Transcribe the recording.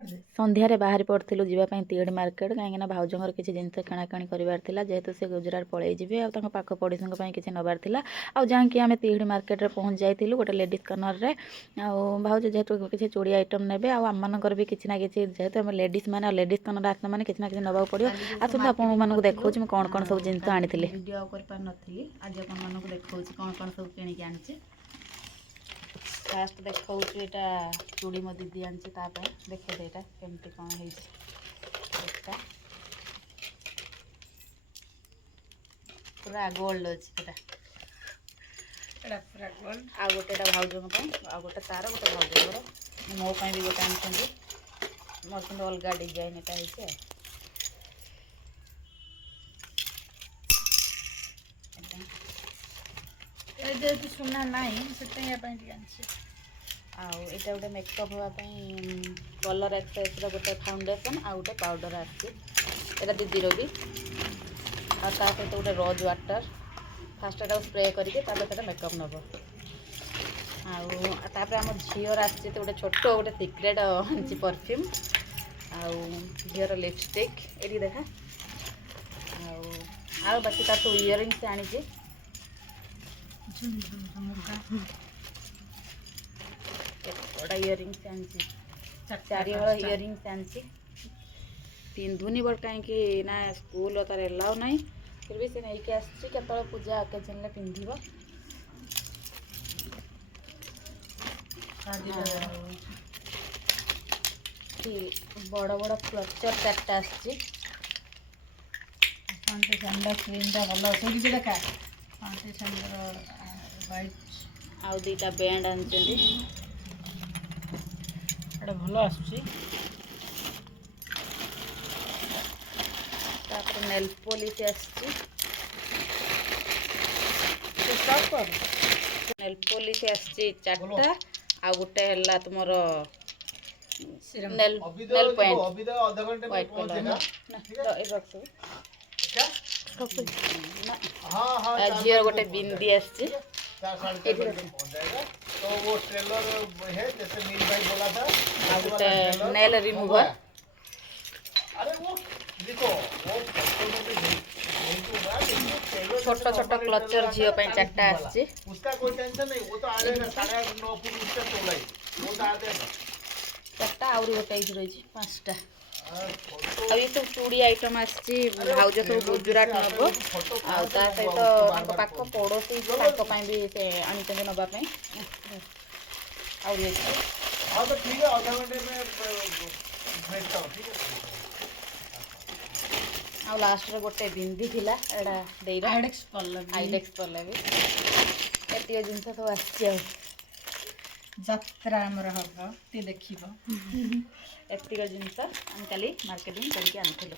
ସନ୍ଧ୍ୟାରେ ବାହାରି ପଡ଼ିଥିଲୁ ଯିବା ପାଇଁ ତିହିଡ଼ି ମାର୍କେଟ କାହିଁକିନା ଭାଉଜଙ୍କର କିଛି ଜିନିଷ କିଣାକିଣି କରିବାର ଥିଲା ଯେହେତୁ ସେ ଗୁଜୁରାଟ ପଳେଇ ଯିବେ ଆଉ ତାଙ୍କ ପାଖ ପଡ଼ିଶଙ୍କ ପାଇଁ କିଛି ନେବାର ଥିଲା ଆଉ ଯାଇକି ଆମେ ତିହିଡ଼ି ମାର୍କେଟରେ ପହଞ୍ଚି ଯାଇଥିଲୁ ଗୋଟେ ଲେଡ଼ିଜ୍ କର୍ଣ୍ଣରରେ ଆଉ ଭାଉଜ ଯେହେତୁ କିଛି ଚୁଡ଼ି ଆଇଟମ୍ ନେବେ ଆଉ ଆମମାନଙ୍କର ବି କିଛି ନା କିଛି ଯେହେତୁ ଆମେ ଲେଡ଼ିଜ୍ ମାନେ ଆଉ ଲେଡ଼ିଜ୍ କର୍ଣ୍ଣର ଆସିଲା ମାନେ କିଛି ନା କିଛି ନେବାକୁ ପଡ଼ିବ ଆସନ୍ତୁ ଆପଣମାନଙ୍କୁ ଦେଖାଉଛି ମୁଁ କ'ଣ କ'ଣ ସବୁ ଜିନିଷ ଆଣିଥିଲି ଭିଡ଼ିଓ ଆଉ କରିପାରିନଥିଲି ଆଜି ଆପଣମାନଙ୍କୁ ଦେଖାଉଛି କ'ଣ କ'ଣ ସବୁ କିଣିକି ଆଣିଛି फास्ट देखा एटा चूड़ी मो दीदी आनी देखे देटा केमती कौन है पूरा गोल्ड अच्छे पूरा गोल्ड आ गोटे भाउज आ गोटे तार गोटे भाउजर मोपाई भी गोटे आनी मोर कि अलग डिजाइन यहाँ जेहेतु सुना नाई से आउ एटा गोटे मेकअप होगापी कलर एक्सरसाइज गोटे फाउंडेशन आ गोटे पाउडर आटा दीदीर भी आ सहित गोटे रोज वाटर फास्ट एटा स्प्रे करके मेकअप नब आम झीर आसी गोटे छोट गोटे सिक्रेट आनी परफ्यूम आर लिपस्टिक ये देखा आ बाकी तार सब इयरिंग्स आनी बड़ा इयरिंग्स आनी चारिहल इयरिंग्स आनी पिंधुनी बट कहीं ना स्कूल तार एलाउ ना फिर भी से नहीं आसत पूजा ओकेजन पिंध बड़ बड़ क्लचर चार्टा आसी क्रीमटा भल देखा आउ दीटा बैंड आनी भल आसुची नेल पॉलिश आसची नेल पॉलिश आसची चारटा आ गोटे हला तुमर nail nail point white colour झीर गोटे बिंदी आसची तो वो ट्रेलर है जैसे नील भाई बोला था गोटे नेल रिमूवर अरे वो देखो वो छोट छोट क्लचर झील चार्टा आसची उसका कोई टेंशन नहीं वो तो आ जाएगा 9.5 फुट उसका चौड़ा ही वो तो आ जाएगा चार्टा आउरी गोटे रही पांचटा आ ये सब चूड़ी आइटम आसची भाउज सब गुजरात नब आ सहित पाख पड़ोसी भी से आनी नवापाई हाँ तो ठीक है आधा घंटे में भेजता हूँ ठीक है आ लास्ट रे गोटे बिंदी थिला एडा देइरा आइडेक्स पल्लवी एतियो जिंस सब आसची जात्रा आमर हम ती देखिबो एतिक जिनस आम काली मार्केटिंग करके आनिथिलु।